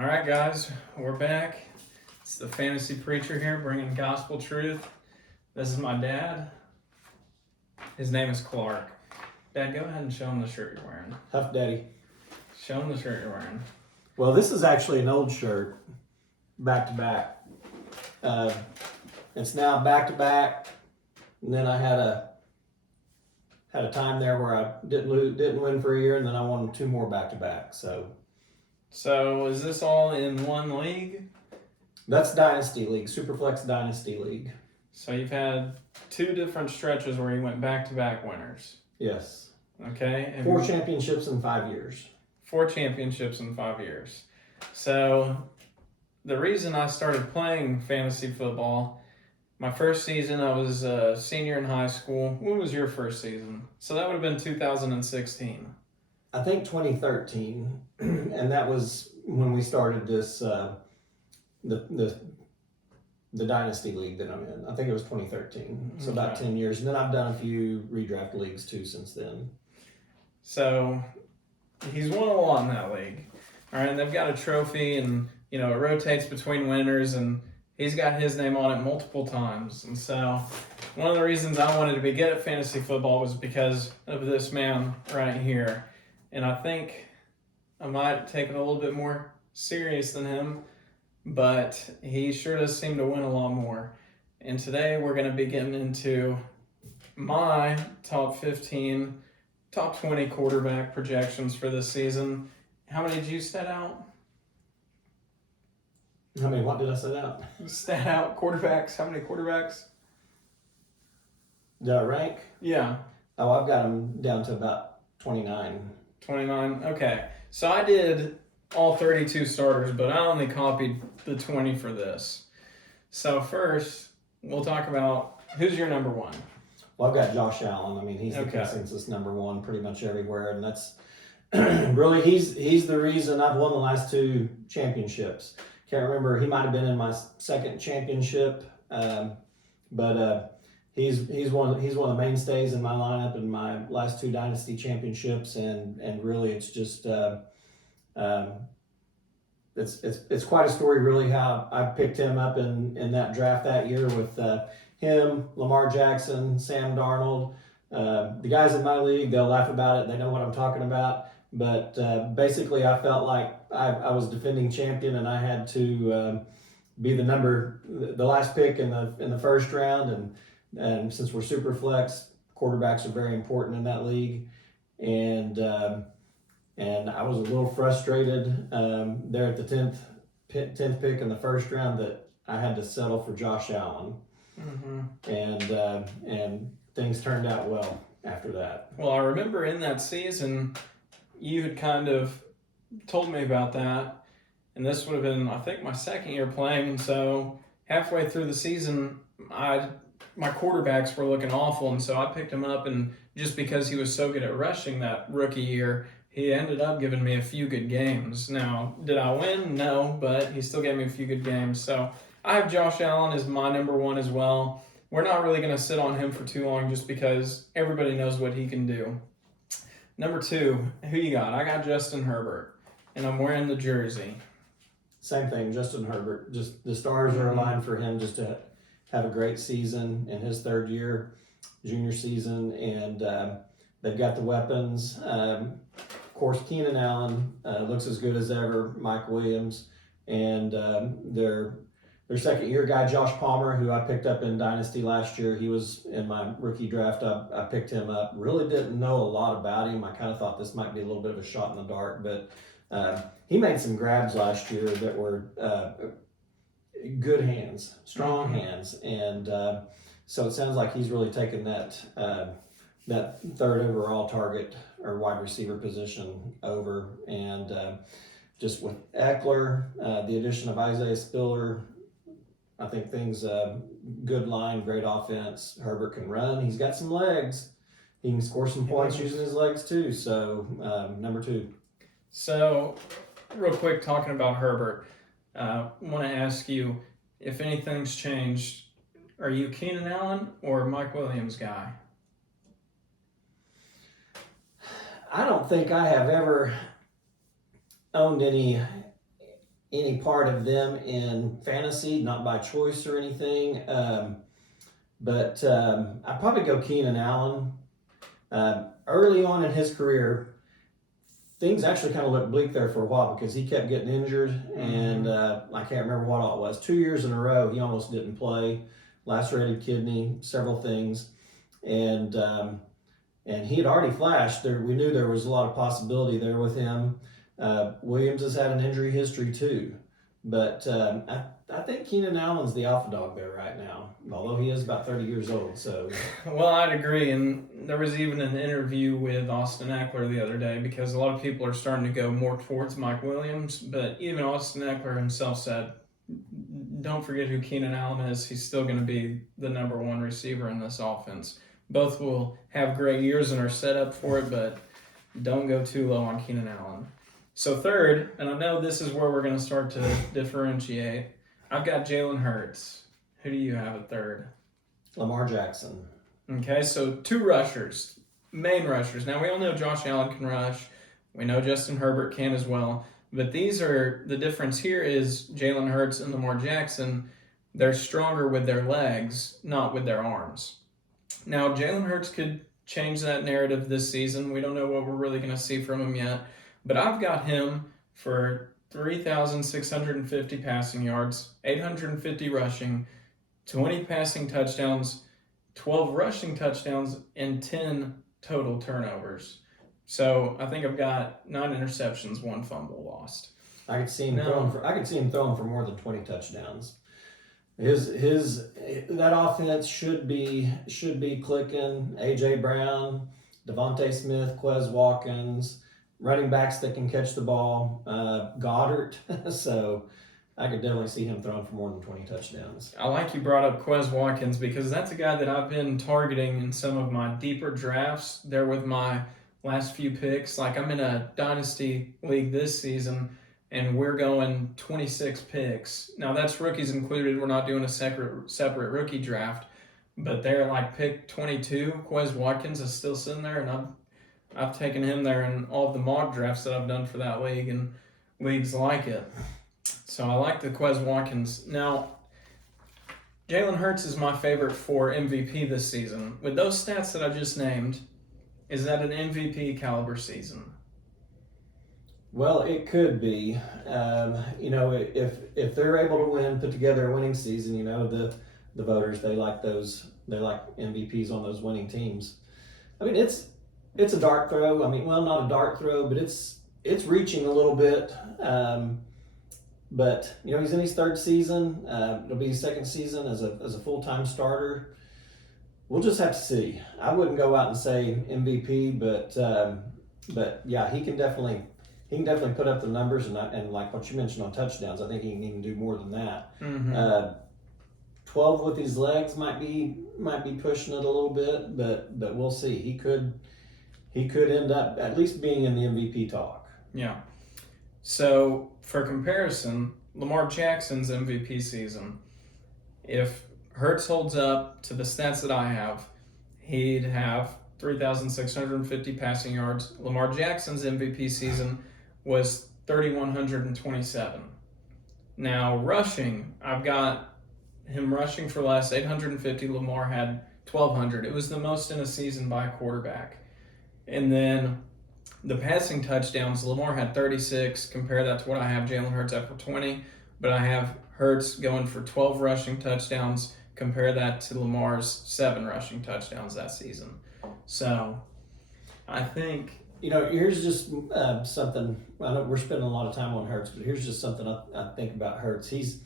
All right, guys, we're back. It's the Fantasy Preacher here bringing gospel truth. This is my dad. His name is Clark. Dad, go ahead and show him the shirt you're wearing. Huff Daddy. Show him the shirt you're wearing. Well, this is actually an old shirt, back to back. It's now back to back, and then I had a time there where I didn't win for a year, and then I won 2 more back to back. So is this all in one league? That's Dynasty League, Superflex Dynasty League. So you've had 2 different stretches where you went back-to-back winners. Yes. Okay. And 4 championships in 5 years. 4 championships in 5 years. So the reason I started playing fantasy football, my first season, I was a senior in high school. When was your first season? So that would have been 2016. I think 2013, and that was when we started this the Dynasty League that I'm in. I think it was 2013, so about 10 years. And then I've done a few redraft leagues too since then. So he's won a lot in that league. All right, and they've got a trophy, and it rotates between winners, and he's got his name on it multiple times. And so one of the reasons I wanted to be good at fantasy football was because of this man right here. And I think I might take it a little bit more serious than him, but he sure does seem to win a lot more. And today we're going to be getting into my top 15, top 20 quarterback projections for this season. How many did you stat out? What did I set out? Stat out quarterbacks. How many quarterbacks? Did I rank? Yeah. Oh, I've got them down to about 29. 29. Okay. So I did all 32 starters, but I only copied the 20 for this. So first, we'll talk about who's your number one. Well, I've got Josh Allen. I mean, he's the consensus number one pretty much everywhere, and that's really he's the reason I've won the last 2 championships. Can't remember, he might have been in my second championship, but he's one of the mainstays in my lineup in my last 2 dynasty championships, and really it's just it's quite a story really how I picked him up in that draft that year with him, Lamar Jackson, Sam Darnold. The guys in my league, they'll laugh about it. They know what I'm talking about. But basically, I felt like I was defending champion, and I had to be the last pick in the first round. And since we're super flex, quarterbacks are very important in that league. And I was a little frustrated there at the 10th pick in the first round that I had to settle for Josh Allen. Mm-hmm. And things turned out well after that. Well, I remember in that season, you had kind of told me about that, and this would have been, I think, my second year playing, and so halfway through the season, my quarterbacks were looking awful, and so I picked him up, and just because he was so good at rushing that rookie year, he ended up giving me a few good games. Now, did I win? No, but he still gave me a few good games, so I have Josh Allen as my number one as well. We're not really going to sit on him for too long just because everybody knows what he can do. Number 2, who you got? I got Justin Herbert, and I'm wearing the jersey. Same thing, Justin Herbert. Just the stars are aligned for him just to have a great season in his third year, junior season, and they've got the weapons. Of course, Keenan Allen looks as good as ever, Mike Williams, and their second-year guy, Josh Palmer, who I picked up in Dynasty last year. He was in my rookie draft. I picked him up. Really didn't know a lot about him. I kind of thought this might be a little bit of a shot in the dark, but he made some grabs last year that were good hands, strong hands, and so it sounds like he's really taken that third overall target or wide receiver position over. And just with Eckler, the addition of Isaiah Spiller, I think things, good line, great offense. Herbert can run. He's got some legs. He can score some points using his legs too. So, number 2. So, real quick, talking about Herbert, I want to ask you if anything's changed. Are you a Keenan Allen or Mike Williams guy? I don't think I have ever owned any any part of them in fantasy, not by choice or anything. But I'd probably go Keenan Allen. Early on in his career, things actually kind of looked bleak there for a while because he kept getting injured, and I can't remember what all it was. 2 years in a row, he almost didn't play. Lacerated kidney, several things, and he had already flashed. We knew there was a lot of possibility there with him. Williams has had an injury history too, but I think Keenan Allen's the alpha dog there right now, although he is about 30 years old. So, well, I'd agree. And there was even an interview with Austin Eckler the other day because a lot of people are starting to go more towards Mike Williams, but even Austin Eckler himself said, don't forget who Keenan Allen is. He's still going to be the number one receiver in this offense. Both will have great years and are set up for it, but don't go too low on Keenan Allen. So third, and I know this is where we're going to start to differentiate, I've got Jalen Hurts. Who do you have at third? Lamar Jackson. Okay, so 2 rushers, main rushers. Now, we all know Josh Allen can rush. We know Justin Herbert can as well. But these are, the difference here is Jalen Hurts and Lamar Jackson, they're stronger with their legs, not with their arms. Now, Jalen Hurts could change that narrative this season. We don't know what we're really going to see from him yet. But I've got him for 3,650 passing yards, 850 rushing, 20 passing touchdowns, 12 rushing touchdowns, and 10 total turnovers. So I think I've got 9 interceptions, 1 fumble lost. I could see him throwing for more than 20 touchdowns. That offense should be clicking. AJ Brown, Devontae Smith, Quez Watkins, running backs that can catch the ball, Goddard. So I could definitely see him throwing for more than 20 touchdowns. I like you brought up Quez Watkins because that's a guy that I've been targeting in some of my deeper drafts there with my last few picks. Like, I'm in a dynasty league this season, and we're going 26 picks. Now, that's rookies included. We're not doing a separate rookie draft, but they're like pick 22. Quez Watkins is still sitting there, and I've taken him there in all of the mock drafts that I've done for that league and leagues like it. So I like the Quez Watkins. Now, Jalen Hurts is my favorite for MVP this season. With those stats that I just named, is that an MVP caliber season? Well, it could be. If they're able to put together a winning season, the voters, they like MVPs on those winning teams. I mean, it's a dart throw. I mean, well, not a dart throw, but it's reaching a little bit. But he's in his 3rd season. It'll be his 2nd season as a full-time starter. We'll just have to see. I wouldn't go out and say MVP, but yeah, he can definitely put up the numbers and like what you mentioned on touchdowns. I think he can even do more than that. Mm-hmm. 12 with his legs might be pushing it a little bit, but we'll see. He could end up at least being in the MVP talk. Yeah. So for comparison, Lamar Jackson's MVP season, if Hurts holds up to the stats that I have, he'd have 3,650 passing yards. Lamar Jackson's MVP season was 3,127. Now, rushing, I've got him rushing for less, 850. Lamar had 1,200. It was the most in a season by a quarterback. And then the passing touchdowns, Lamar had 36. Compare that to what I have Jalen Hurts at for 20. But I have Hurts going for 12 rushing touchdowns. Compare that to Lamar's 7 rushing touchdowns that season. So I think... here's just something. I know we're spending a lot of time on Hurts, but here's just something I think about Hurts. He's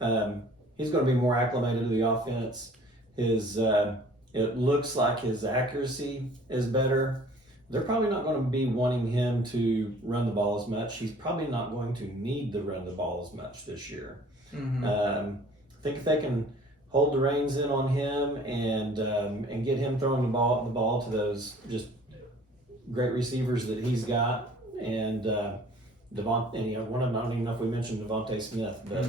going to be more acclimated to the offense. It looks like his accuracy is better. They're probably not going to be wanting him to run the ball as much. He's probably not going to need to run the ball as much this year. Mm-hmm. I think if they can hold the reins in on him and get him throwing the ball to those just great receivers that he's got, and one of them, I don't even know if we mentioned Devontae Smith, but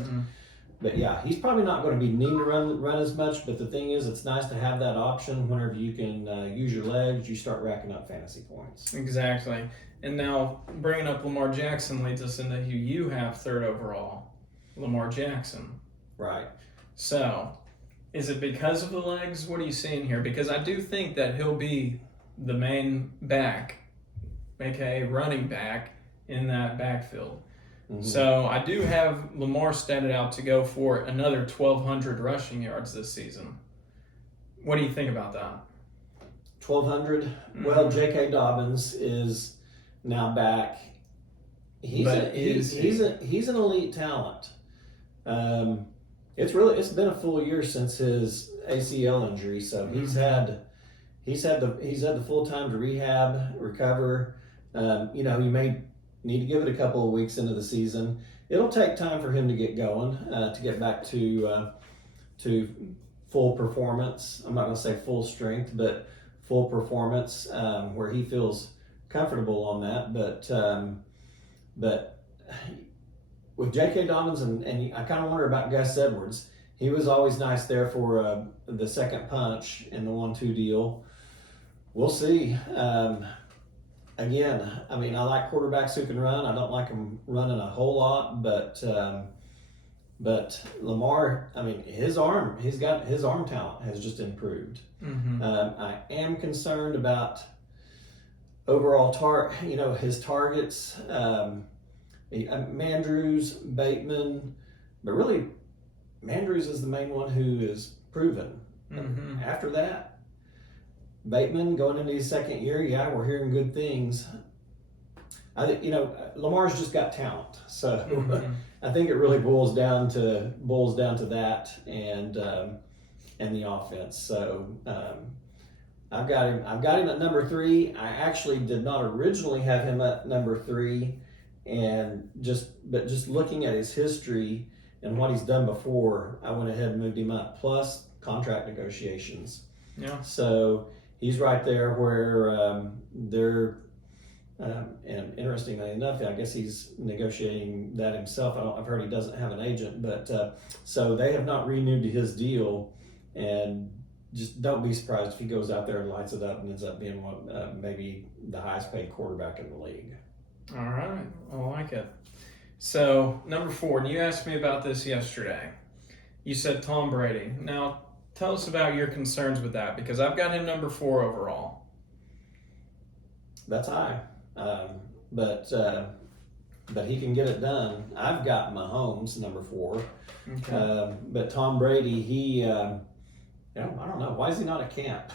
but yeah, he's probably not going to be needing to run as much. But the thing is, it's nice to have that option whenever you can use your legs. You start racking up fantasy points. Exactly. And now bringing up Lamar Jackson leads us into who you have third overall, Lamar Jackson. Right. So, is it because of the legs? What are you seeing here? Because I do think that he'll be the main back, aka running back, in that backfield. Mm-hmm. So I do have Lamar statted out to go for another 1,200 rushing yards this season. What do you think about that? 1,200. Well, J.K. Dobbins is now back. He's an elite talent. It's been a full year since his ACL injury, so he's had the full time to rehab, recover. You may need to give it a couple of weeks into the season. It'll take time for him to get going, to get back to full performance. I'm not going to say full strength, but full performance, where he feels comfortable on that. But with J.K. Dobbins and I kind of wonder about Gus Edwards. He was always nice there for the second punch in the 1-2 deal. We'll see. Again, I mean, I like quarterbacks who can run. I don't like them running a whole lot, but Lamar, I mean, his arm talent has just improved. Mm-hmm. I am concerned about overall his targets. Mandrews, Bateman, but really, Mandrews is the main one who is proven. Mm-hmm. After that, Bateman going into his second year, we're hearing good things. I think Lamar's just got talent, so Mm-hmm. I think it really boils down to that and the offense. So I've got him at number 3. I actually did not originally have him at number 3, but just looking at his history and what he's done before, I went ahead and moved him up. Plus contract negotiations. Yeah. So he's right there where they're, and interestingly enough, I guess he's negotiating that himself. I've heard he doesn't have an agent, but so they have not renewed his deal, and just don't be surprised if he goes out there and lights it up and ends up being maybe the highest paid quarterback in the league. All right, I like it. So number 4, and you asked me about this yesterday. You said Tom Brady. Now, tell us about your concerns with that, because I've got him number 4 overall. That's high, but he can get it done. I've got Mahomes number 4, Okay. but Tom Brady, he, I don't know, why is he not at camp?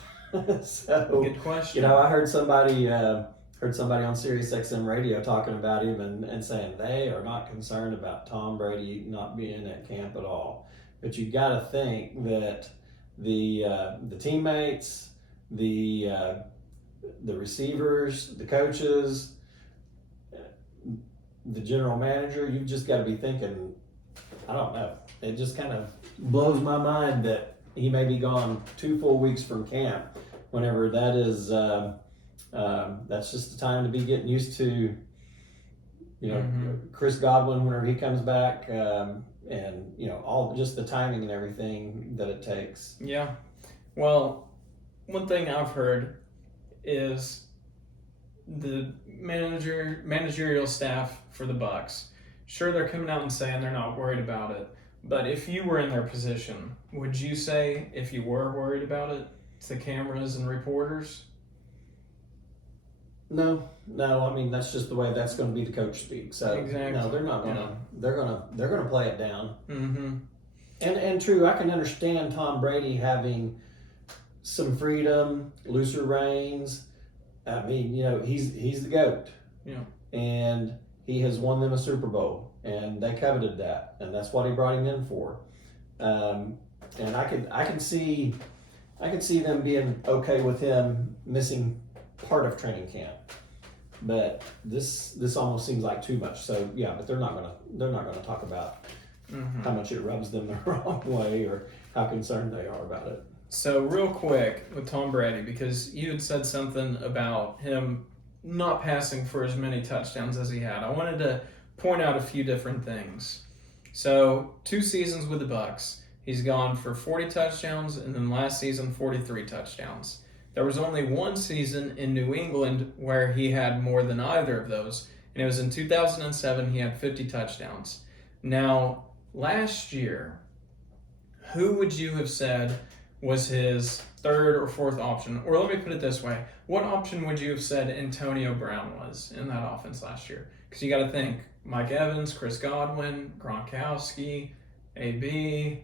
So Good question. I heard somebody on SiriusXM radio talking about him and saying they are not concerned about Tom Brady not being at camp at all. But you got to think that the teammates, the receivers, the coaches, the general manager, you've just got to be thinking, I don't know. It just kind of blows my mind that he may be gone 2 full weeks from camp, whenever that is, that's just the time to be getting used to, Chris Godwin whenever he comes back, and all just the timing and everything that it takes. Yeah. Well, one thing I've heard is the managerial staff for the Bucs. Sure, they're coming out and saying they're not worried about it, but if you were in their position, would you say if you were worried about it to cameras and reporters? No. I mean, that's just the way that's going to be the coach speak. So Exactly. no, they're not going to. They're going to play it down. Mm-hmm. And true, I can understand Tom Brady having some freedom, looser reins. I mean, he's the GOAT. Yeah. And he has won them a Super Bowl, and they coveted that, and that's what he brought him in for. And I can see them being okay with him missing part of training camp, but this almost seems like too much. So yeah, but they're not gonna talk about how much it rubs them the wrong way or how concerned they are about it. So real quick with Tom Brady, because you had said something about him not passing for as many touchdowns as he had. I wanted to point out a few different things. So 2 seasons with the Bucks, he's gone for 40 touchdowns, and then last season 43 touchdowns. There was only one season in New England where he had more than either of those, and it was in 2007. He had 50 touchdowns. Now, last year, who would you have said was his third or fourth option? Or let me put it this way. What option would you have said Antonio Brown was in that offense last year? Because you got to think Mike Evans, Chris Godwin, Gronkowski, AB.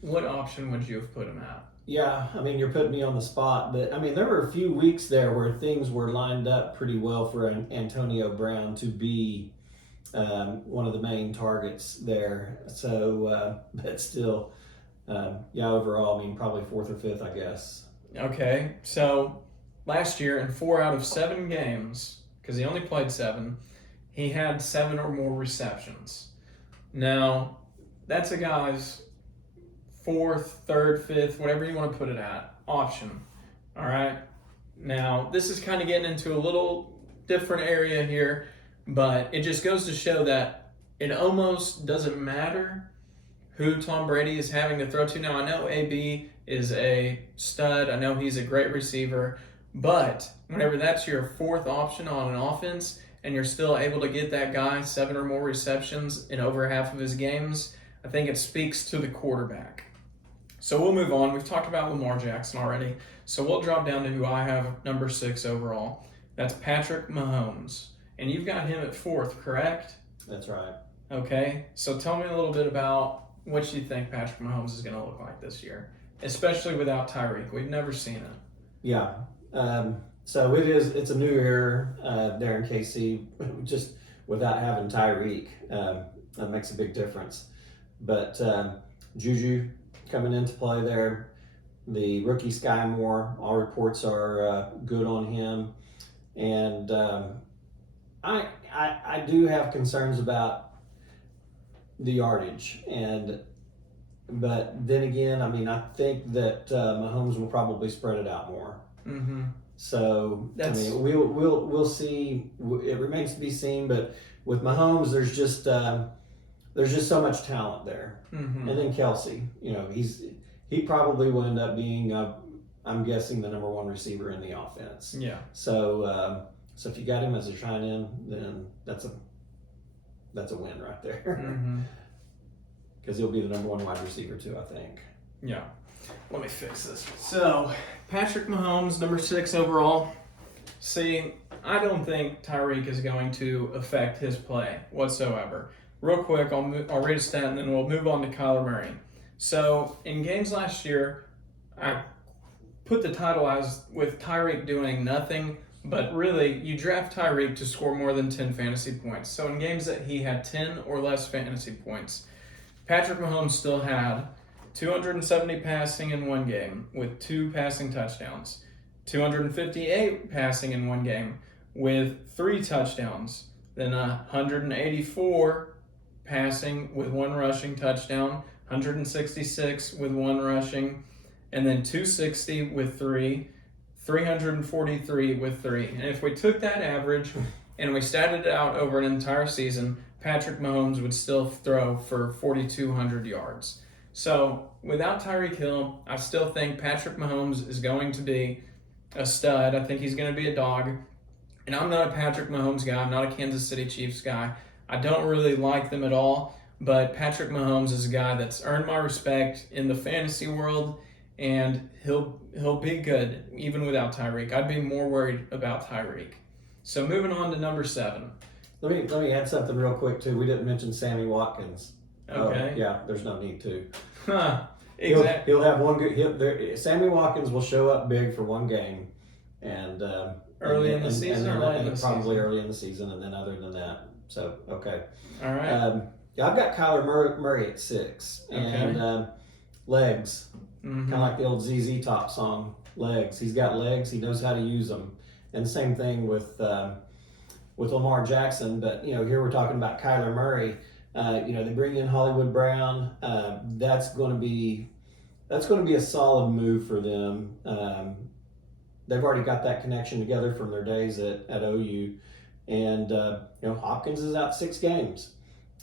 What option would you have put him at? Yeah, I mean, you're putting me on the spot, but I mean, there were a few weeks there where things were lined up pretty well for Antonio Brown to be one of the main targets there. So, but still, yeah, overall, I mean, probably fourth or fifth, I guess. Okay, so last year in 4 out of 7 games, because he only played 7, he had 7 or more receptions. Now, that's a guy's fourth, third, fifth, whatever you want to put it at, option. All right. Now, this is kind of getting into a little different area here, but it just goes to show that it almost doesn't matter who Tom Brady is having to throw to. Now, I know AB is a stud. I know he's a great receiver, but whenever that's your fourth option on an offense and you're still able to get that guy 7 or more receptions in over half of his games, I think it speaks to the quarterback. So we'll move on. We've talked about Lamar Jackson already. So we'll drop down to who I have number 6 overall. That's Patrick Mahomes. And you've got him at 4th, correct? That's right. Okay. So tell me a little bit about what you think Patrick Mahomes is going to look like this year, especially without Tyreek. We've never seen it. Yeah. So it's a new era there in KC, just without having Tyreek. That makes a big difference. But Juju coming into play there, the rookie Sky Moore, all reports are good on him. And I do have concerns about the yardage, but then again, I mean, I think that Mahomes will probably spread it out more. Mm-hmm. So I mean, we'll see. It remains to be seen. But with Mahomes, there's just so much talent there. Mm-hmm. And then Kelsey, he probably will end up being, I'm guessing, the number 1 receiver in the offense. Yeah. So if you got him as a shine in, then that's a win right there. Mm-hmm. Because he'll be the number 1 wide receiver too, I think. Yeah. Let me fix this. So, Patrick Mahomes, number 6 overall. See, I don't think Tyreek is going to affect his play whatsoever. Real quick, I'll read a stat and then we'll move on to Kyler Murray. So, in games last year, I put the title as with Tyreek doing nothing, but really, you draft Tyreek to score more than 10 fantasy points. So, in games that he had 10 or less fantasy points, Patrick Mahomes still had 270 passing in one game with 2 passing touchdowns, 258 passing in one game with 3 touchdowns, then 184 passing with 1 rushing touchdown, 166 with 1 rushing, and then 260 with 3, 343 with 3. And if we took that average and we statted it out over an entire season, Patrick Mahomes would still throw for 4,200 yards. So without Tyreek Hill, I still think Patrick Mahomes is going to be a stud. I think he's going to be a dog. And I'm not a Patrick Mahomes guy. I'm not a Kansas City Chiefs guy. I don't really like them at all. But Patrick Mahomes is a guy that's earned my respect in the fantasy world, and he'll be good even without Tyreek. I'd be more worried about Tyreek. So moving on to number 7. Let me add something real quick too. We didn't mention Sammy Watkins. Okay. Yeah, there's no need to. Exactly. He'll have one good. Sammy Watkins will show up big for one game, and early in the season or late in the season? Probably early in the season, and then other than that. So okay. All right. Yeah, I've got Kyler Murray at 6, and legs, Mm-hmm. kind of like the old ZZ Top song, legs. He's got legs. He knows how to use them, and the same thing with Lamar Jackson. But here we're talking about Kyler Murray. They bring in Hollywood Brown. That's going to be a solid move for them. They've already got that connection together from their days at OU, and Hopkins is out 6 games.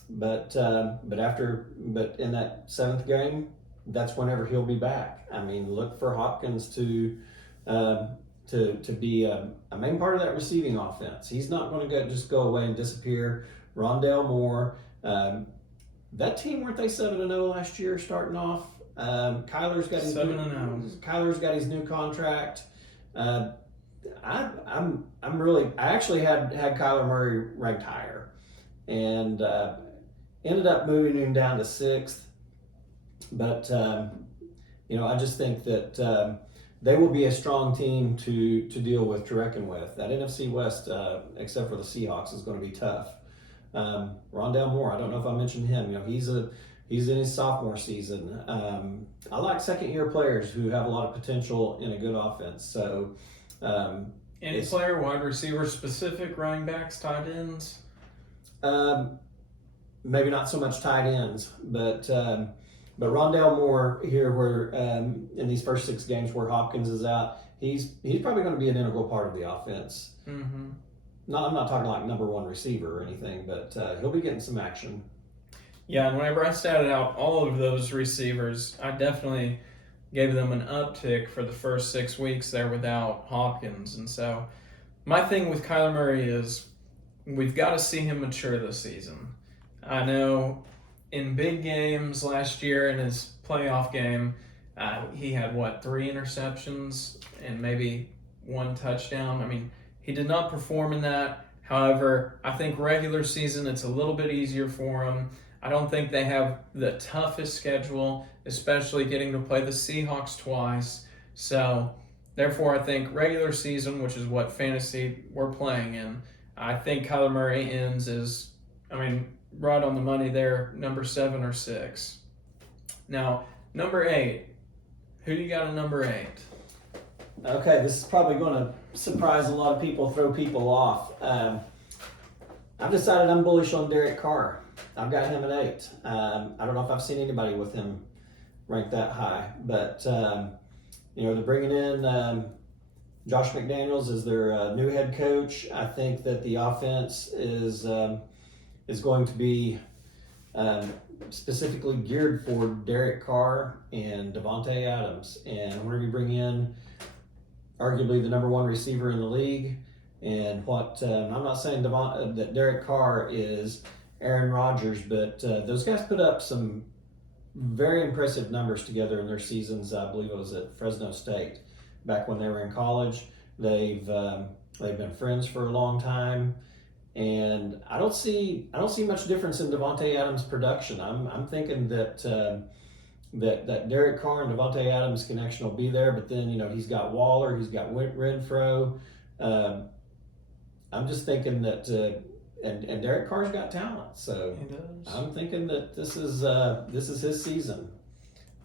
But in that seventh game, that's whenever he'll be back. I mean, look for Hopkins to be a main part of that receiving offense. He's not going to just go away and disappear. Rondale Moore, that team, weren't they 7-0 last year starting off? Kyler's got his 7-0. Kyler's got his new contract. I actually had Kyler Murray ranked higher, and ended up moving him down to 6th. But I just think that they will be a strong team to deal with, to reckon with. That NFC West, except for the Seahawks, is going to be tough. Rondale Moore, I don't know if I mentioned him. He's in his sophomore season. I like second-year players who have a lot of potential in a good offense. So, any player, wide receiver specific, running backs, tight ends? Maybe not so much tight ends, but Rondale Moore here, where in these first 6 games where Hopkins is out, he's probably going to be an integral part of the offense. Mm-hmm. No, I'm not talking like number 1 receiver or anything, but he'll be getting some action. Yeah, and whenever I started out all of those receivers, I definitely gave them an uptick for the first 6 weeks there without Hopkins. And so my thing with Kyler Murray is we've got to see him mature this season. I know in big games last year in his playoff game, he had, 3 interceptions and maybe 1 touchdown. I mean, he did not perform in that. However, I think regular season, it's a little bit easier for him. I don't think they have the toughest schedule, especially getting to play the Seahawks twice. So, therefore, I think regular season, which is what fantasy we're playing in, I think Kyler Murray ends right on the money there, number 7 or 6. Now, number 8. Who do you got at number 8? Okay, this is probably going to surprise a lot of people, throw people off. I've decided I'm bullish on Derek Carr. I've got him at 8. I don't know if I've seen anybody with him ranked that high, but they're bringing in Josh McDaniels as their new head coach. I think that the offense is going to be specifically geared for Derek Carr and Davante Adams, and whenever you bring in arguably the number 1 receiver in the league, and I'm not saying that Derek Carr is Aaron Rodgers, but those guys put up some very impressive numbers together in their seasons. I believe it was at Fresno State back when they were in college. They've been friends for a long time, and I don't see much difference in Davante Adams' production. I'm thinking that Derek Carr and Davante Adams connection will be there, but then he's got Waller, he's got Renfro. I'm just thinking that, and Derek Carr's got talent, so He does. I'm thinking that this is his season.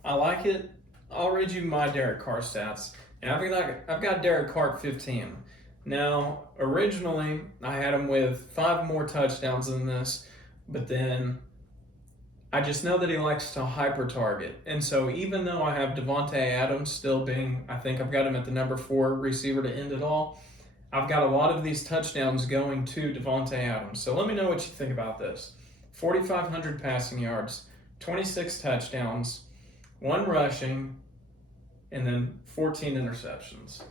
I like it. I'll read you my Derek Carr stats, and I've got Derek Carr at 15. Now, originally I had him with 5 more touchdowns than this, but then I just know that he likes to hyper target. And so even though I have Davante Adams still being, I think I've got him at the number 4 receiver to end it all, I've got a lot of these touchdowns going to Davante Adams. So let me know what you think about this. 4,500 passing yards, 26 touchdowns, 1 rushing, and then 14 interceptions.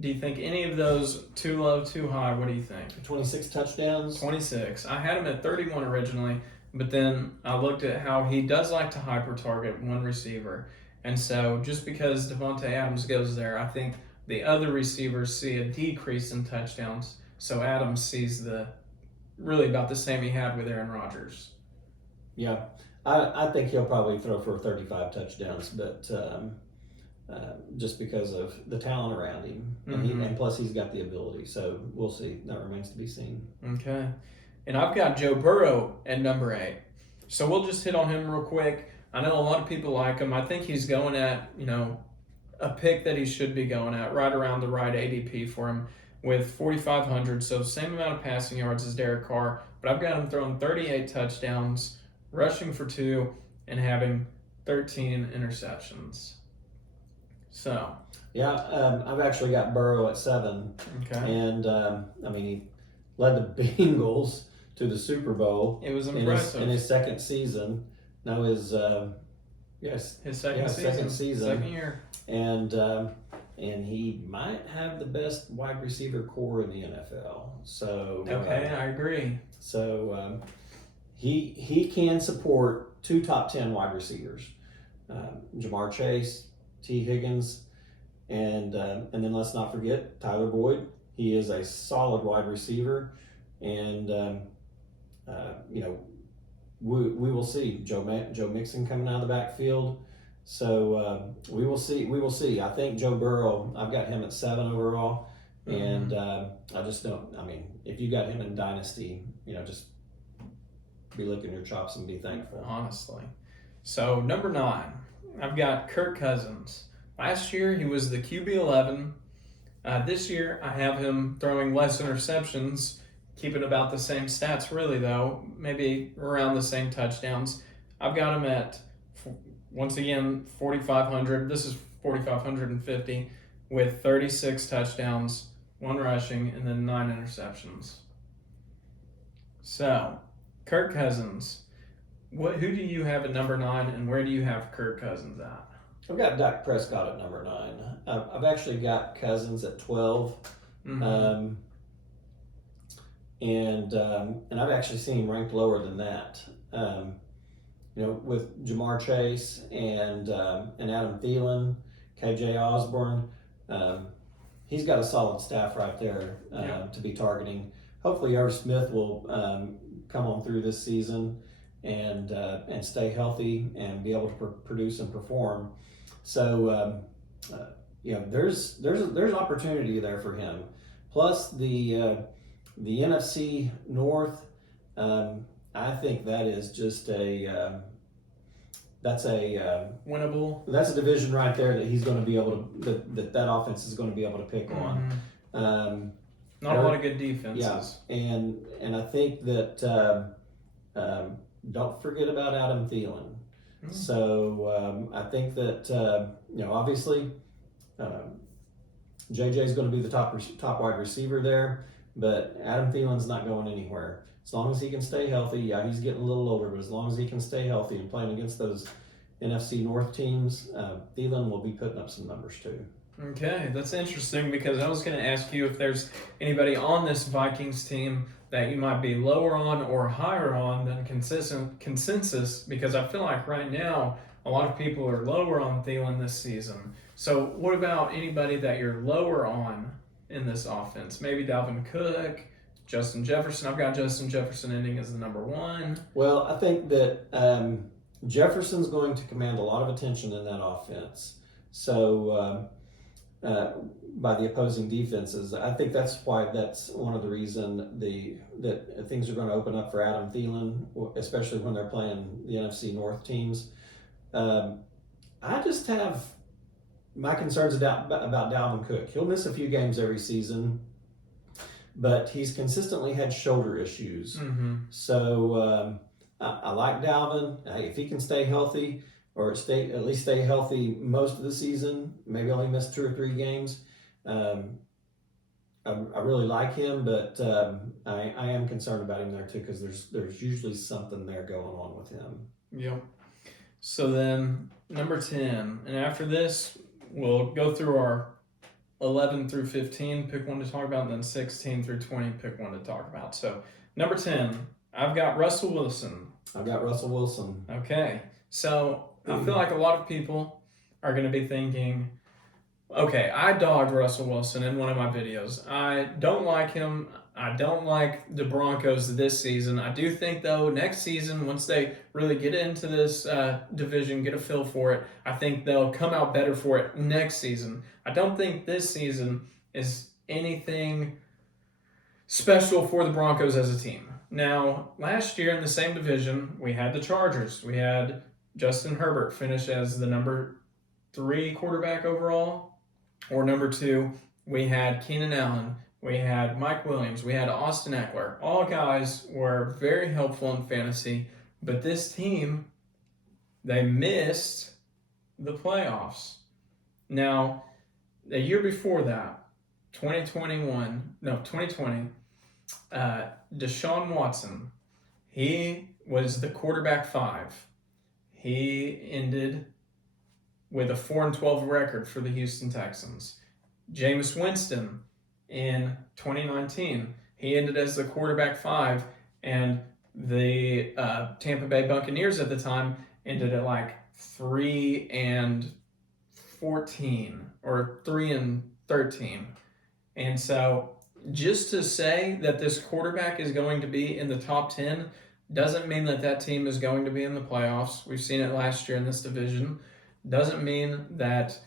Do you think any of those too low, too high? What do you think? 26 touchdowns. 26. I had him at 31 originally, but then I looked at how he does like to hyper target 1 receiver. And so just because Davante Adams goes there, I think the other receivers see a decrease in touchdowns. So Adams sees really about the same he had with Aaron Rodgers. Yeah, I think he'll probably throw for 35 touchdowns, but just because of the talent around him, and plus he's got the ability. So we'll see. That remains to be seen. Okay. And I've got Joe Burrow at number 8. So we'll just hit on him real quick. I know a lot of people like him. I think he's going at, a pick that he should be going at, right around the right ADP for him with 4,500. So same amount of passing yards as Derek Carr, but I've got him throwing 38 touchdowns, rushing for 2, and having 13 interceptions. So. Yeah, I've actually got Burrow at 7. Okay. And, he led the Bengals to the Super Bowl. It was impressive. In his second season. No, his second season, second year, and he might have the best wide receiver core in the NFL. So okay, I agree. So he can support 2 top 10 wide receivers, Jamar Chase, T. Higgins, and then let's not forget Tyler Boyd. He is a solid wide receiver, and we will see Joe Mixon coming out of the backfield. So we will see. We will see. I think Joe Burrow, I've got him at 7 overall, and I just don't. I mean, if you got him in Dynasty, just be licking your chops and be thankful. Honestly. So number 9, I've got Kirk Cousins. Last year he was the QB 11. This year I have him throwing less interceptions, keeping about the same stats really though, maybe around the same touchdowns. I've got him at, once again, 4,500. This is 4,550 with 36 touchdowns, 1 rushing, and then 9 interceptions. So, Kirk Cousins. Who do you have at number 9, and where do you have Kirk Cousins at? I've got Dak Prescott at number 9. I've actually got Cousins at 12. Mm-hmm. And I've actually seen him ranked lower than that. With Jamar Chase and Adam Thielen, KJ Osborne, he's got a solid staff right there to be targeting. Hopefully, Irv Smith will come on through this season and stay healthy and be able to produce and perform. So there's opportunity there for him. Plus the NFC North, I think that is just that's a winnable. That's a division right there that he's going to be able to that offense is going to be able to pick on. Not a lot of good defenses. Yeah, and I think that don't forget about Adam Thielen. So I think that obviously JJ is going to be the top wide receiver there, but Adam Thielen's not going anywhere. As long as he can stay healthy, he's getting a little older, but as long as he can stay healthy and playing against those NFC North teams, Thielen will be putting up some numbers too. Okay, that's interesting because I was going to ask you if there's anybody on this Vikings team that you might be lower on or higher on than consensus, because I feel like right now a lot of people are lower on Thielen this season. So what about anybody that you're lower on in this offense? Maybe Dalvin Cook, Justin Jefferson. I've got Justin Jefferson ending as the number 1. Well, I think that Jefferson's going to command a lot of attention in that offense. So by the opposing defenses, I think that's one of the reasons that things are going to open up for Adam Thielen, especially when they're playing the NFC North teams. I just have my concerns about Dalvin Cook. He'll miss a few games every season, but he's consistently had shoulder issues. So I like Dalvin. If he can stay healthy, or at least stay healthy most of the season, maybe only miss 2 or 3 games, I really like him, but I am concerned about him there too, because there's usually something there going on with him. Yep. So then number 10, and after this we'll go through our 11 through 15, pick one to talk about, and then 16 through 20, pick one to talk about. So number 10, I've got Russell Wilson. I've got Russell Wilson. Okay, so I feel like a lot of people are going to be thinking, okay, I dogged Russell Wilson in one of my videos. I don't like him. I don't like the Broncos this season. I do think, though, next season, once they really get into this division, get a feel for it, I think they'll come out better for it next season. I don't think this season is anything special for the Broncos as a team. Now, last year in the same division, we had the Chargers. We had Justin Herbert finish as the number 3 quarterback overall, or number 2. We had Keenan Allen. We had Mike Williams. We had Austin Eckler. All guys were very helpful in fantasy, but this team, they missed the playoffs. Now, the year before that, 2020, Deshaun Watson, he was the quarterback 5. He ended with a 4-12 record for the Houston Texans. Jameis Winston in 2019, he ended as the quarterback 5, and the Tampa Bay Buccaneers at the time ended at like 3-14 or 3-13. And so just to say that this quarterback is going to be in the top 10 doesn't mean that team is going to be in the playoffs. We've seen it last year in this division. Doesn't mean that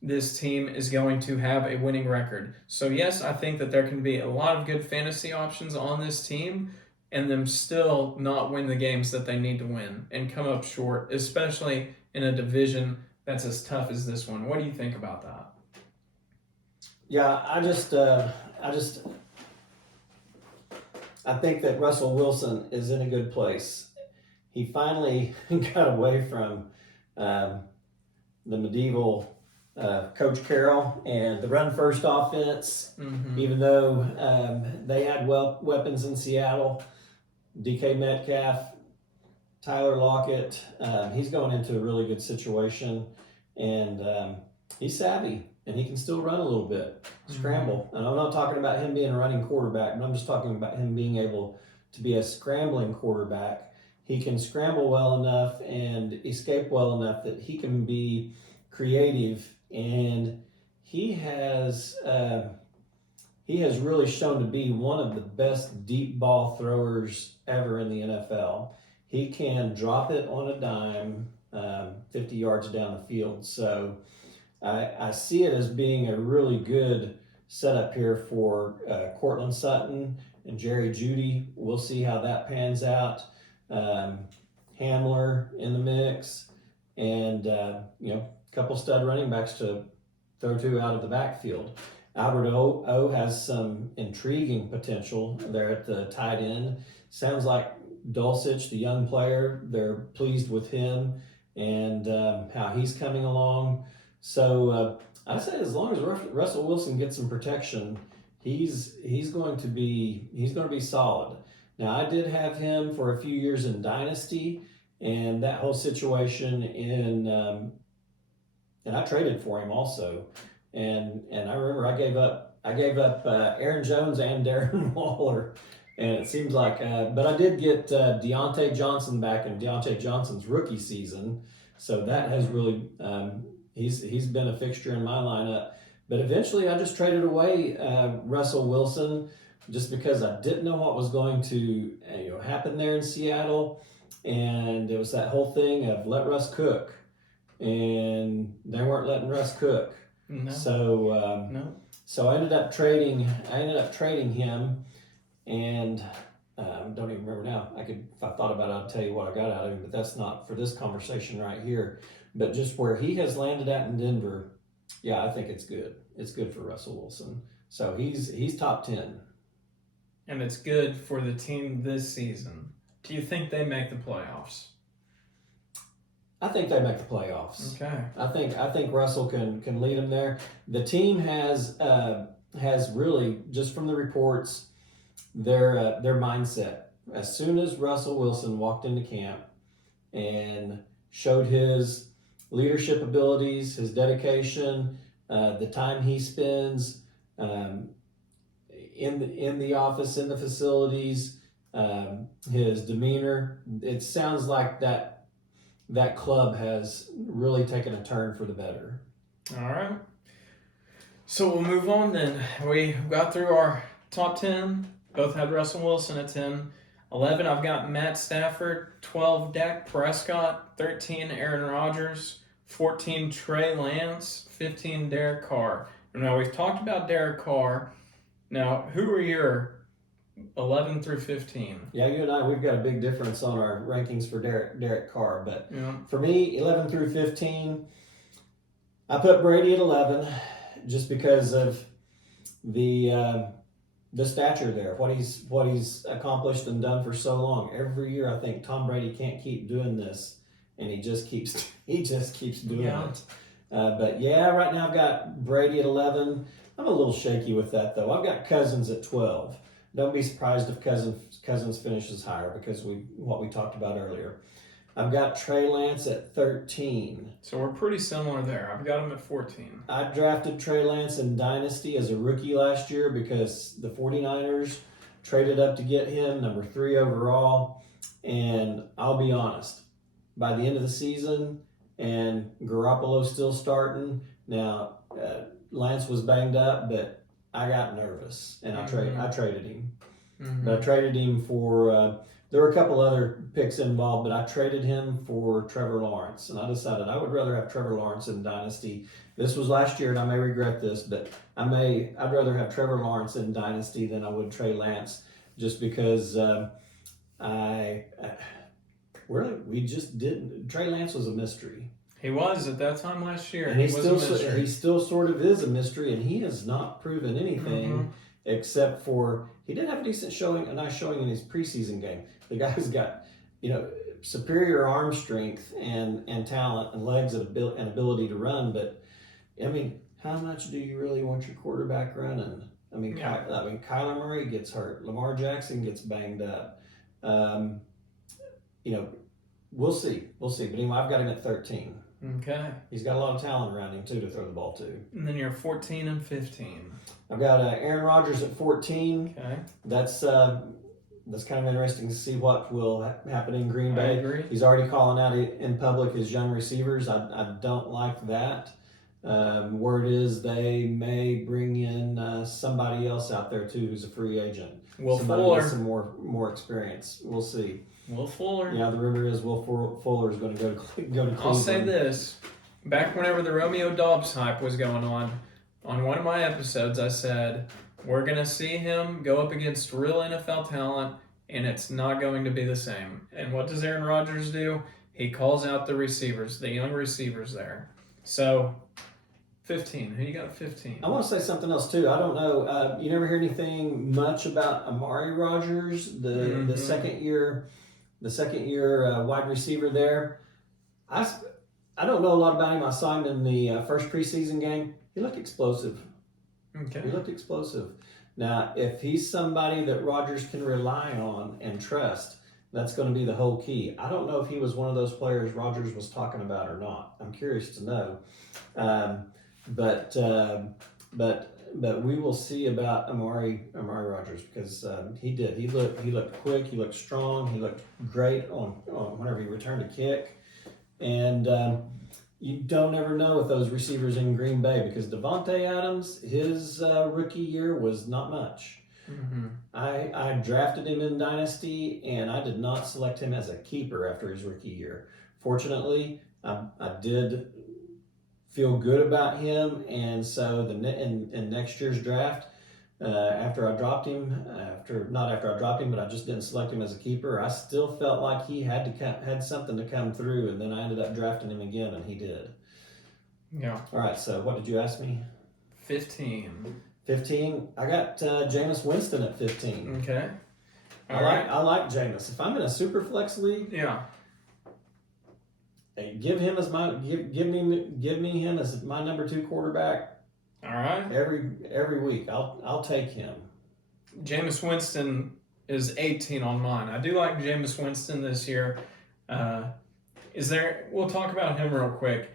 this team is going to have a winning record. So yes, I think that there can be a lot of good fantasy options on this team and them still not win the games that they need to win and come up short, especially in a division that's as tough as this one. What do you think about that? Yeah, I think that Russell Wilson is in a good place. He finally got away from the medieval Coach Carroll and the run-first offense, even though they had weapons in Seattle. DK Metcalf, Tyler Lockett, he's going into a really good situation, and he's savvy, and he can still run a little bit, scramble. And I'm not talking about him being a running quarterback, but I'm just talking about him being able to be a scrambling quarterback. He can scramble well enough and escape well enough that he can be creative, and he has really shown to be one of the best deep ball throwers ever in the NFL. He can drop it on a dime 50 yards down the field. So I see it as being a really good setup here for Cortland Sutton and Jerry Jeudy. We'll see how that pans out. Hamler in the mix, and a couple stud running backs to throw to out of the backfield. Albert O has some intriguing potential there at the tight end. Sounds like Dulcich, the young player, they're pleased with him and how he's coming along. So I say as long as Russell Wilson gets some protection, he's going to be solid. Now I did have him for a few years in Dynasty, and that whole situation and I traded for him also. And I remember I gave up Aaron Jones and Darren Waller, and it seems like but I did get Deontay Johnson back in Deontay Johnson's rookie season, so that has really he's been a fixture in my lineup. But eventually I just traded away Russell Wilson just because I didn't know what was going to happen there in Seattle, and it was that whole thing of let Russ cook, and they weren't letting Russ cook. No. So I ended up trading him, and don't even remember now. If I thought about it, I'd tell you what I got out of him, but that's not for this conversation right here. But just where he has landed at in Denver, yeah, I think it's good. It's good for Russell Wilson. So he's top 10. And it's good for the team this season. Do you think they make the playoffs? I think they make the playoffs. Okay. I think Russell can lead them there. The team has really, just from the reports, their mindset. As soon as Russell Wilson walked into camp and showed his leadership abilities, his dedication, the time he spends in the office, in the facilities, his demeanor, it sounds like that club has really taken a turn for the better. All right. So we'll move on then. We got through our top 10. Both had Russell Wilson at 10. 11, I've got Matt Stafford. 12, Dak Prescott. 13, Aaron Rodgers. 14, Trey Lance. 15, Derek Carr. Now, we've talked about Derek Carr. Now, who are your 11 through 15? Yeah, you and I, we've got a big difference on our rankings for Derek Carr. But yeah. For me, 11 through 15, I put Brady at 11 just because of the stature there, what he's accomplished and done for so long. Every year, I think Tom Brady can't keep doing this, and he just keeps doing it. But yeah, right now I've got Brady at 11. I'm a little shaky with that though. I've got Cousins at 12. don't be surprised if Cousins finishes higher because what we talked about earlier. I've got Trey Lance at 13. So we're pretty similar there. I've got him at 14. I drafted Trey Lance in Dynasty as a rookie last year because the 49ers traded up to get him, number 3 overall. And I'll be honest, by the end of the season, and Garoppolo's still starting. Now, Lance was banged up, but I got nervous, and I traded him. Mm-hmm. But I traded him for, there were a couple other picks involved, but I traded him for Trevor Lawrence. And I decided I would rather have Trevor Lawrence in Dynasty. This was last year, and I may regret this, but I'd rather have Trevor Lawrence in Dynasty than I would Trey Lance, just because we just didn't. Trey Lance was a mystery. He was at that time last year. And he still sort of is a mystery, and he has not proven anything except for he did have a nice showing in his preseason game. The guy's got, superior arm strength and talent and legs and ability to run, but I mean, how much do you really want your quarterback running? I mean, Kyler Murray gets hurt. Lamar Jackson gets banged up. We'll see. But anyway, I've got him at 13. Okay. He's got a lot of talent around him, too, to throw the ball to. And then you're 14 and 15. I've got Aaron Rodgers at 14. Okay. That's kind of interesting to see what will happen in Green Bay. I agree. He's already calling out in public his young receivers. I don't like that. Word is they may bring in somebody else out there, too, who's a free agent. Will somebody Fuller. with some more experience. We'll see. Will Fuller. Yeah, the rumor is Will Fuller is going to go to Cleveland. I'll say this. Back whenever the Romeo Dobbs hype was going on one of my episodes, I said, we're going to see him go up against real NFL talent, and it's not going to be the same. And what does Aaron Rodgers do? He calls out the receivers, the young receivers there. So, 15. Who you got at 15? I want to say something else, too. I don't know. You never hear anything much about Amari Rodgers, the second year wide receiver there. I don't know a lot about him. I saw him in the first preseason game. He looked explosive. Okay. He looked explosive. Now, if he's somebody that Rodgers can rely on and trust, that's going to be the whole key. I don't know if he was one of those players Rodgers was talking about or not. I'm curious to know. But we will see about Amari Rodgers because he did. He looked quick. He looked strong. He looked great on whenever he returned a kick. And you don't ever know with those receivers in Green Bay because Devontae Adams, his rookie year was not much. Mm-hmm. I drafted him in Dynasty, and I did not select him as a keeper after his rookie year. Fortunately, I did feel good about him, and so in next year's draft, after I dropped him, but I just didn't select him as a keeper. I still felt like he had something to come through, and then I ended up drafting him again, and he did. Yeah. All right. So what did you ask me? 15. 15. I got Jameis Winston at 15. Okay. I like Jameis. If I'm in a super flex league, yeah. Give him as give me him as my number 2 quarterback. All right. Every week, I'll take him. Jameis Winston is 18 on mine. I do like Jameis Winston this year. We'll talk about him real quick.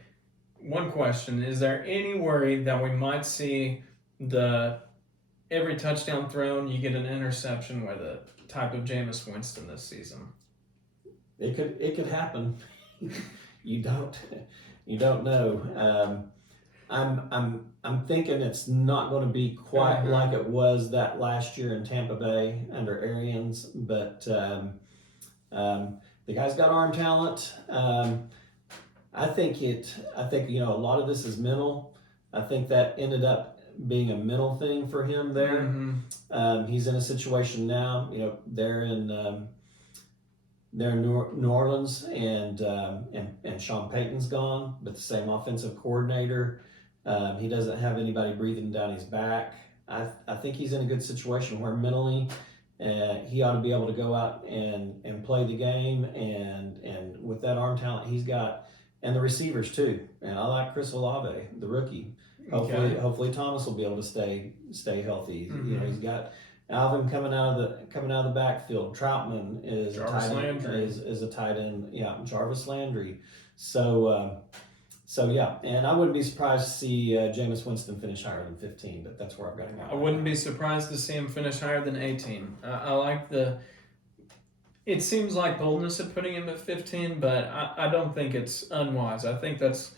One question: is there any worry that we might see every touchdown thrown you get an interception with it type of Jameis Winston this season? It could happen. You don't know. I'm thinking it's not going to be quite like it was that last year in Tampa Bay under Arians, but the guy's got arm talent. I think a lot of this is mental. I think that ended up being a mental thing for him there. Mm-hmm. He's in a situation now. They're in New Orleans, and Sean Payton's gone, but the same offensive coordinator. He doesn't have anybody breathing down his back. I think he's in a good situation where mentally he ought to be able to go out and play the game, and with that arm talent he's got, and the receivers too. And I like Chris Olave, the rookie. Hopefully Thomas will be able to stay healthy. Mm-hmm. He's got Alvin coming out of the backfield. Troutman is Jarvis a tight end. Landry. Is a tight end. Yeah, Jarvis Landry. So yeah, and I wouldn't be surprised to see Jameis Winston finish higher than 15, but that's where I've got him at. I wouldn't be surprised to see him finish higher than 18. I like the. It seems like boldness of putting him at 15, but I don't think it's unwise. I think that's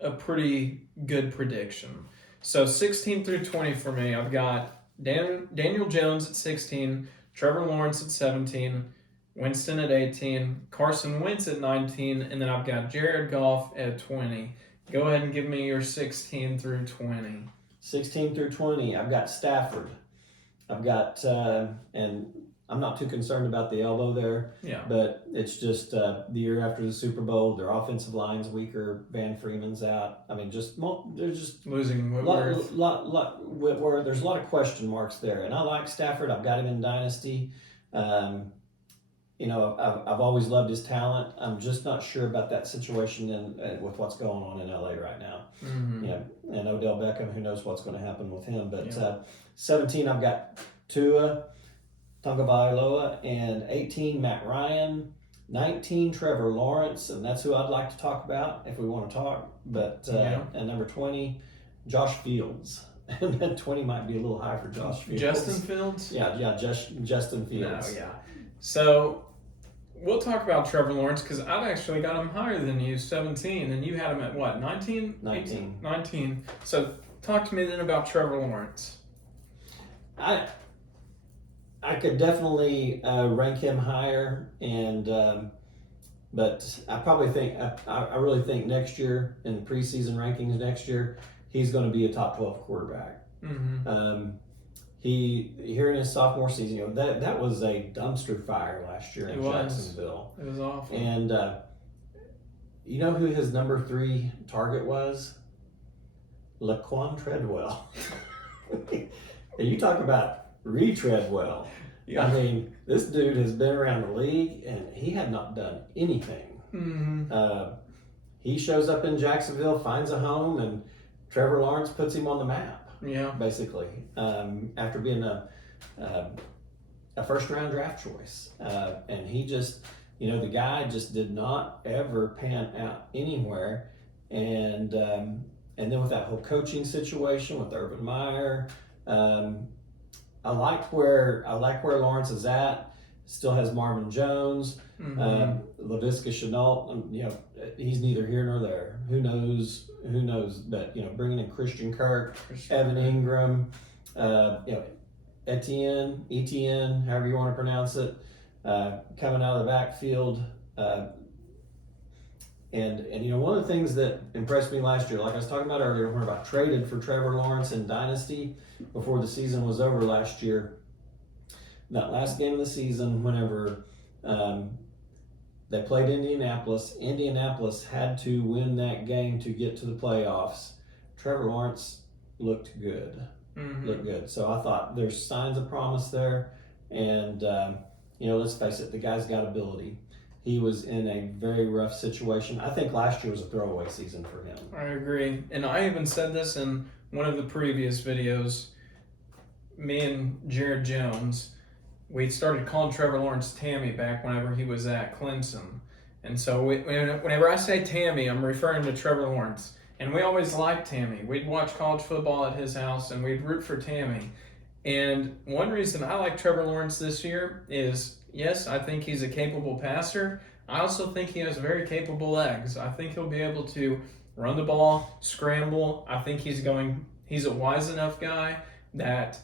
a pretty good prediction. So 16 through 20 for me, I've got Daniel Jones at 16, Trevor Lawrence at 17, Winston at 18, Carson Wentz at 19, and then I've got Jared Goff at 20. Go ahead and give me your 16 through 20. 16 through 20, I've got Stafford. I've got, and I'm not too concerned about the elbow there. Yeah. But it's just the year after the Super Bowl, their offensive line's weaker. Van Freeman's out. I mean, they're just losing Whitworth. Whitworth. There's a lot of question marks there. And I like Stafford. I've got him in Dynasty. I've always loved his talent. I'm just not sure about that situation with what's going on in LA right now. Mm-hmm. Yeah, and Odell Beckham, who knows what's going to happen with him. But 17, I've got Tua Tagovailoa, and 18, Matt Ryan, 19, Trevor Lawrence, and that's who I'd like to talk about if we want to talk. But and number 20, Josh Fields. And then 20 might be a little high for Josh Fields. Justin Fields? Yeah, Justin Fields. No, yeah. So we'll talk about Trevor Lawrence because I've actually got him higher than you, 17, and you had him at what, 19? 19. 19. So talk to me then about Trevor Lawrence. I could definitely rank him higher, and but I probably think I really think next year in the preseason rankings next year he's going to be a top 12 quarterback. Mm-hmm. Here in his sophomore season, that was a dumpster fire last year in Jacksonville. It was awful. And you know who his number 3 target was? Laquan Treadwell. And you talk about retread well. Yeah. I mean, this dude has been around the league and he had not done anything. Mm-hmm. He shows up in Jacksonville, finds a home, and Trevor Lawrence puts him on the map. Yeah. Basically, after being a first-round draft choice, and he just, the guy just did not ever pan out anywhere, and then with that whole coaching situation with Urban Meyer. I like where Lawrence is at. Still has Marvin Jones, Mm-hmm. Laviska Shenault. He's neither here nor there. Who knows? But bringing in Christian Kirk, Evan Ingram, Etienne, however you want to pronounce it, coming out of the backfield. And one of the things that impressed me last year, like I was talking about earlier, when I traded for Trevor Lawrence in Dynasty before the season was over last year, that last game of the season, whenever they played Indianapolis had to win that game to get to the playoffs. Trevor Lawrence looked good. Mm-hmm. So I thought there's signs of promise there. And, let's face it, the guy's got ability. He was in a very rough situation. I think last year was a throwaway season for him. I agree. And I even said this in one of the previous videos. Me and Jared Jones, we started calling Trevor Lawrence Tammy back whenever he was at Clemson. And so whenever I say Tammy, I'm referring to Trevor Lawrence. And we always liked Tammy. We'd watch college football at his house and we'd root for Tammy. And one reason I like Trevor Lawrence this year is, yes, I think he's a capable passer. I also think he has very capable legs. I think he'll be able to run the ball, scramble. I think he's a wise enough guy that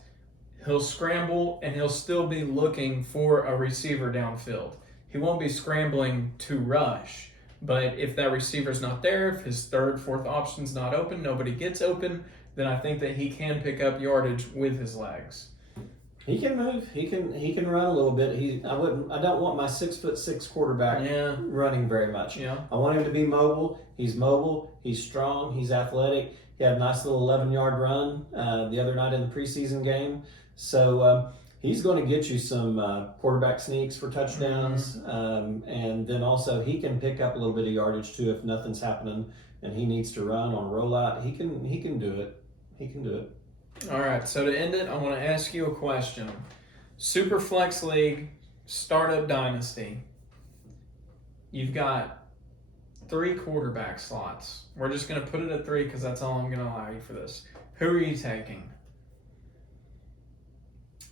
he'll scramble and he'll still be looking for a receiver downfield. He won't be scrambling to rush. But if that receiver's not there, if his third, fourth option's not open, nobody gets open, then I think that he can pick up yardage with his legs. He can move. He can run a little bit. I don't want my 6'6" quarterback running very much. Yeah. I want him to be mobile. He's mobile. He's strong. He's athletic. He had a nice little 11-yard run the other night in the preseason game. So he's going to get you some quarterback sneaks for touchdowns, and then also he can pick up a little bit of yardage too if nothing's happening and he needs to run on a rollout. He can do it. He can do it. All right, so to end it, I want to ask you a question. Superflex League, Startup Dynasty. You've got 3 quarterback slots. We're just going to put it at 3 because that's all I'm going to allow you for this. Who are you taking?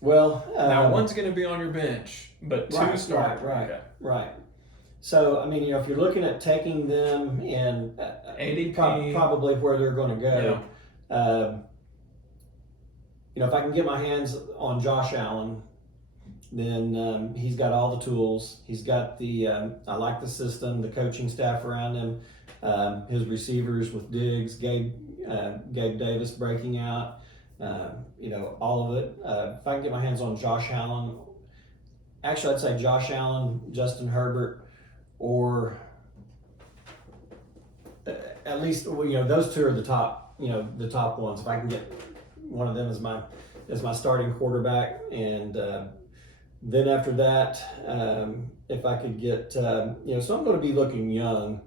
Well, Now, one's going to be on your bench, but 2 start. Okay. Right. So, I mean, if you're looking at taking them in ADP. probably where they're going to go, Yeah. if I can get my hands on Josh Allen, then he's got all the tools. He's got I like the system, the coaching staff around him, his receivers with Diggs, Gabe Davis breaking out, all of it. If I can get my hands on Josh Allen, actually, I'd say Josh Allen, Justin Herbert, or at least those 2 are the top ones. If I can get one of them as my starting quarterback, and then after that, if I could get so I'm going to be looking young.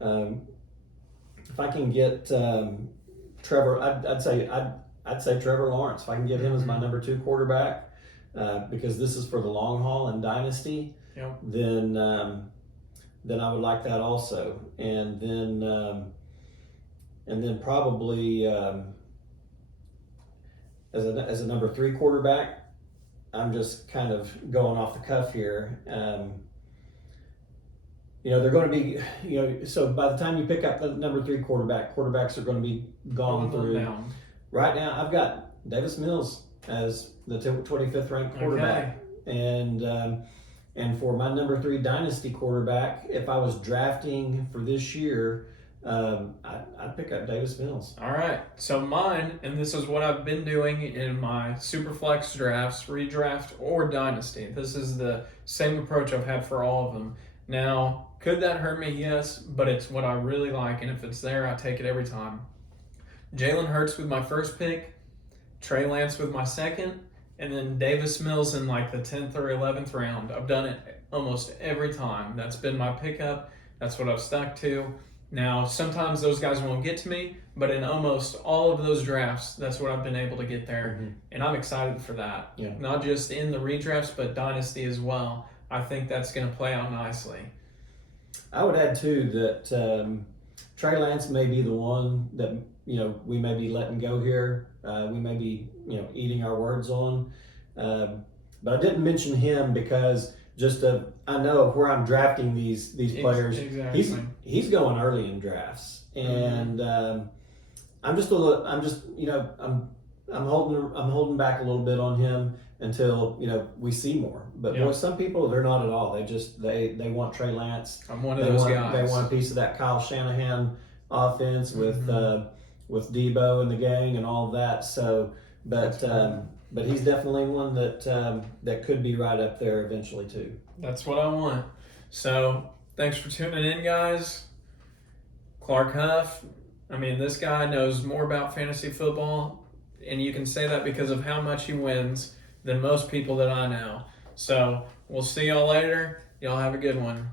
If I can get Trevor, I'd say Trevor Lawrence. If I can get him as my number 2 quarterback, because this is for the long haul in Dynasty, then I would like that also. And then probably as a number 3 quarterback, I'm just kind of going off the cuff here. They're going to be, so by the time you pick up the number 3 quarterbacks are going to be gone through. Down. Right now, I've got Davis Mills as the 25th ranked quarterback. Okay. And for my number 3 dynasty quarterback, if I was drafting for this year, I'd pick up Davis Mills. All right. So mine, and this is what I've been doing in my Superflex drafts, redraft, or dynasty. This is the same approach I've had for all of them. Now, could that hurt me? Yes, but it's what I really like, and if it's there, I take it every time. Jalen Hurts with my first pick, Trey Lance with my second, and then Davis Mills in like the 10th or 11th round. I've done it almost every time. That's been my pickup. That's what I've stuck to. Now, sometimes those guys won't get to me, but in almost all of those drafts, that's what I've been able to get there. Mm-hmm. And I'm excited for that. Yeah. Not just in the redrafts, but dynasty as well. I think that's going to play out nicely. I would add, too, that Trey Lance may be the one that, we may be letting go here. We may be, eating our words on. But I didn't mention him because I know of where I'm drafting these players. Exactly. He's going early in drafts, and I'm holding back a little bit on him until we see more. But boy, some people, they're not at all. They want Trey Lance. I'm one of those guys. They want a piece of that Kyle Shanahan offense with Debo and the gang and all of that. So, but he's definitely one that could be right up there eventually too. That's what I want. So thanks for tuning in, guys. Clark Huff. This guy knows more about fantasy football, and you can say that because of how much he wins than most people that I know. So we'll see y'all later. Y'all have a good one.